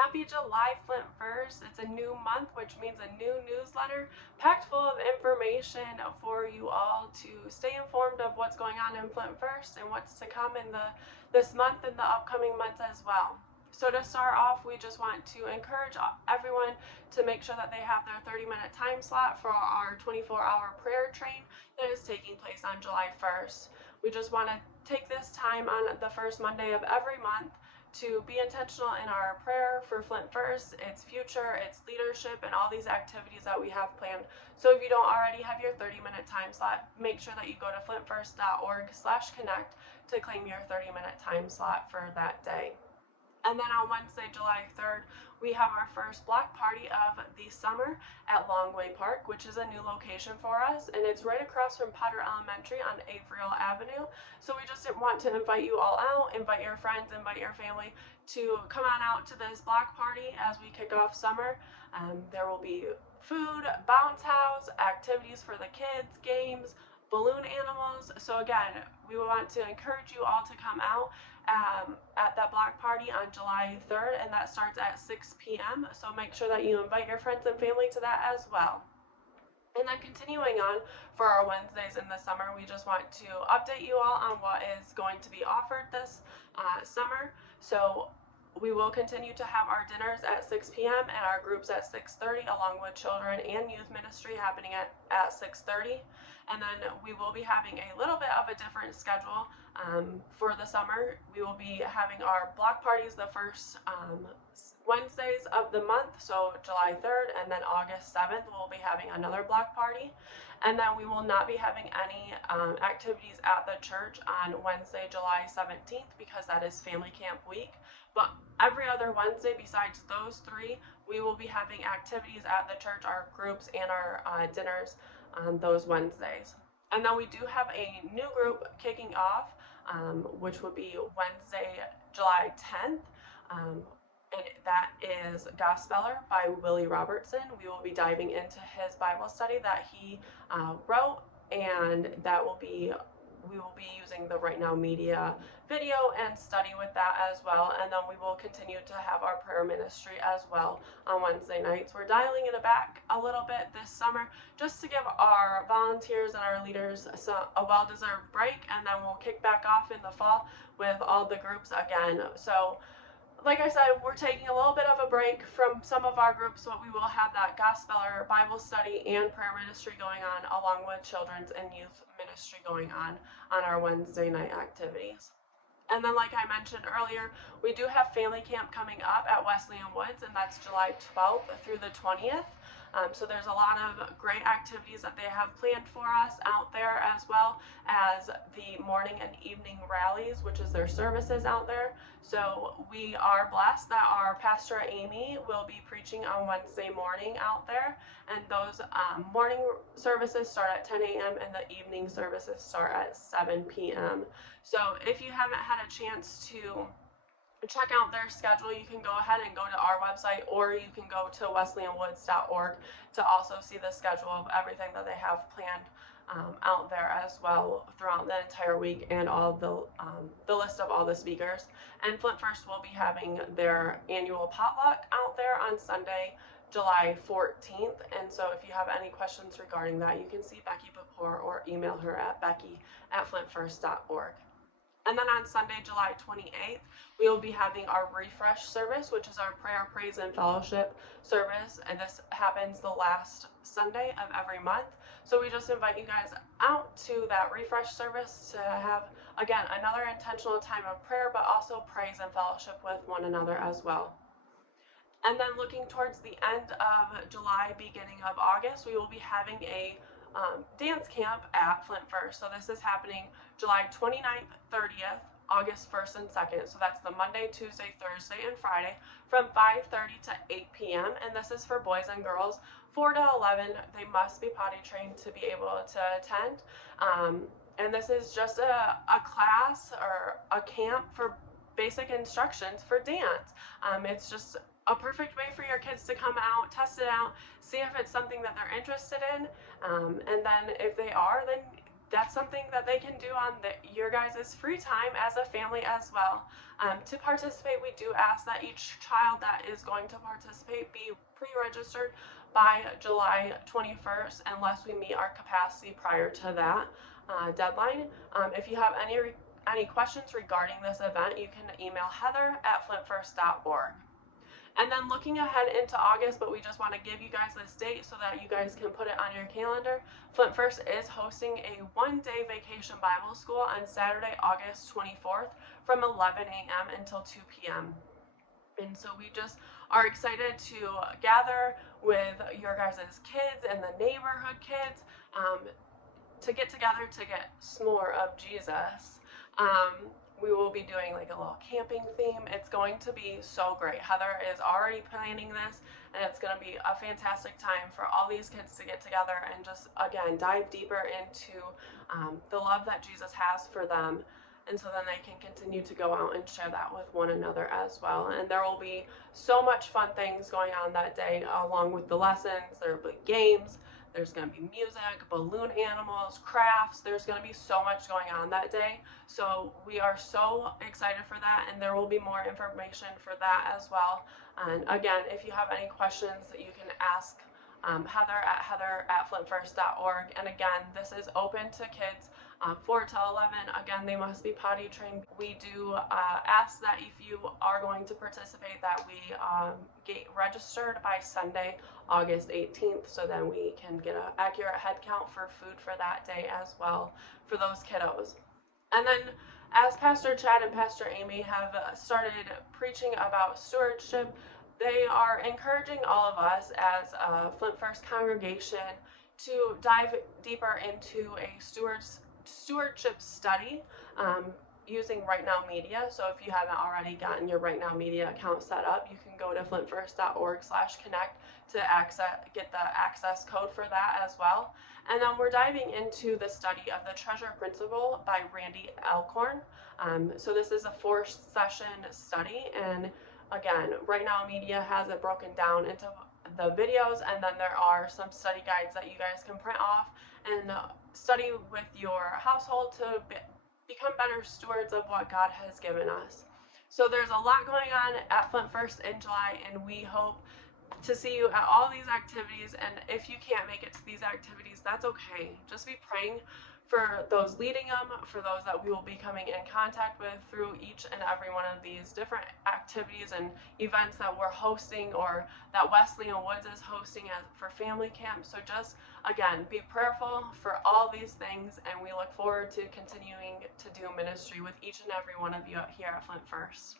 Happy July, Flint First. It's a new month, which means a new newsletter packed full of information for you all to stay informed of what's going on in Flint First and what's to come in this month and the upcoming months as well. So to start off, we just want to encourage everyone to make sure that they have their 30-minute time slot for our 24-hour prayer train that is taking place on July 1st. We just want to take this time on the first Monday of every month to be intentional in our prayer for Flint First, its future, its leadership, and all these activities that we have planned. So if you don't already have your 30-minute time slot, make sure that you go to flintfirst.org/connect to claim your 30-minute time slot for that day. And then on Wednesday, July 3rd, we have our first block party of the summer at Longway Park, which is a new location for us, and it's right across from Potter Elementary on Averill Avenue. So we just want to invite you all out, invite your friends, invite your family to come on out to this block party as we kick off summer. There will be food, bounce house, activities for the kids, games, balloon animals. So again, we want to encourage you all to come out at that block party on July 3rd, and that starts at 6 p.m. So make sure that you invite your friends and family to that as well. And then continuing on for our Wednesdays in the summer, we just want to update you all on what is going to be offered this summer. So we will continue to have our dinners at 6 p.m. and our groups at 6:30, along with children and youth ministry happening at 6:30. And then we will be having a little bit of a different schedule for the summer. We will be having our block parties the first Wednesdays of the month, so July 3rd, and then August 7th we'll be having another block party. And then we will not be having any activities at the church on Wednesday, July 17th, because that is family camp week. But every other Wednesday besides those three, we will be having activities at the church, our groups, and our dinners on those Wednesdays. And then we do have a new group kicking off, which will be Wednesday, July 10th. And that is Gospeller by Willie Robertson. We will be diving into his Bible study that he wrote, and we will be using the Right Now Media video and study with that as well. And then we will continue to have our prayer ministry as well on Wednesday nights. We're dialing it back a little bit this summer just to give our volunteers and our leaders a well-deserved break, and then we'll kick back off in the fall with all the groups again. So like I said, we're taking a little bit of a break from some of our groups, but we will have that Gospeller Bible study and prayer ministry going on, along with children's and youth ministry going on our Wednesday night activities. And then, like I mentioned earlier, we do have family camp coming up at Wesleyan Woods, and that's July 12th through the 20th. So there's a lot of great activities that they have planned for us out there, as well as the morning and evening rallies, which is their services out there. So we are blessed that our pastor Amy will be preaching on Wednesday morning out there, and those morning services start at 10 a.m. and the evening services start at 7 p.m. So if you haven't had a chance to check out their schedule, you can go ahead and go to our website, or you can go to wesleyanwoods.org to also see the schedule of everything that they have planned out there as well throughout the entire week, and all the list of all the speakers. And Flint First will be having their annual potluck out there on Sunday, July 14th. And so if you have any questions regarding that, you can see Becky Bepore or email her at becky@flintfirst.org. And then on Sunday, July 28th, we will be having our refresh service, which is our prayer, praise, and fellowship service. And this happens the last Sunday of every month. So we just invite you guys out to that refresh service to have, again, another intentional time of prayer, but also praise and fellowship with one another as well. And then looking towards the end of July, beginning of August, we will be having a dance camp at Flint First. So this is happening July 29th, 30th, August 1st and 2nd. So that's the Monday, Tuesday, Thursday, and Friday from 5:30 to 8 p.m. And this is for boys and girls 4 to 11. They must be potty trained to be able to attend. And this is just a class or a camp for basic instructions for dance. It's just a perfect way for your kids to come out, test it out, see if it's something that they're interested in, and then if they are, then that's something that they can do on your guys' free time as a family as well. To participate, we do ask that each child that is going to participate be pre-registered by July 21st, unless we meet our capacity prior to that deadline. If you have any questions regarding this event, you can email heather@flintfirst.org. And then looking ahead into August, but we just want to give you guys this date so that you guys can put it on your calendar. Flint First is hosting a one-day vacation Bible school on Saturday, August 24th from 11 a.m. until 2 p.m. And so we just are excited to gather with your guys' kids and the neighborhood kids to get together to get s'more of Jesus. We will be doing like a little camping theme. It's going to be so great. Heather is already planning this, and it's going to be a fantastic time for all these kids to get together and just, again, dive deeper into the love that Jesus has for them. And so then they can continue to go out and share that with one another as well. And there will be so much fun things going on that day, along with the lessons. There will be games. There's going to be music, balloon animals, crafts. There's going to be so much going on that day. So we are so excited for that, and there will be more information for that as well. And again, if you have any questions, that you can ask heather@flintfirst.org. And again, this is open to kids 4 to 11. Again, they must be potty trained. We do ask that if you are going to participate, that we get registered by Sunday, August 18th, so then we can get an accurate head count for food for that day as well for those kiddos. And then, as Pastor Chad and Pastor Amy have started preaching about stewardship, they are encouraging all of us as a Flint First congregation to dive deeper into a stewardship study using Right Now Media. So if you haven't already gotten your Right Now Media account set up, you can go to flintfirst.org/connect to get the access code for that as well. And then we're diving into the study of the Treasure Principle by Randy Alcorn. So this is a 4-session study, and again, Right Now Media has it broken down into the videos, and then there are some study guides that you guys can print off and study with your household to become better stewards of what God has given us. So there's a lot going on at Flint First in July, and we hope to see you at all these activities. And if you can't make it to these activities, that's okay. Just be praying for those leading them, for those that we will be coming in contact with through each and every one of these different activities and events that we're hosting, or that Wesleyan Woods is hosting for family camp. So just, again, be prayerful for all these things, and we look forward to continuing to do ministry with each and every one of you here at Flint First.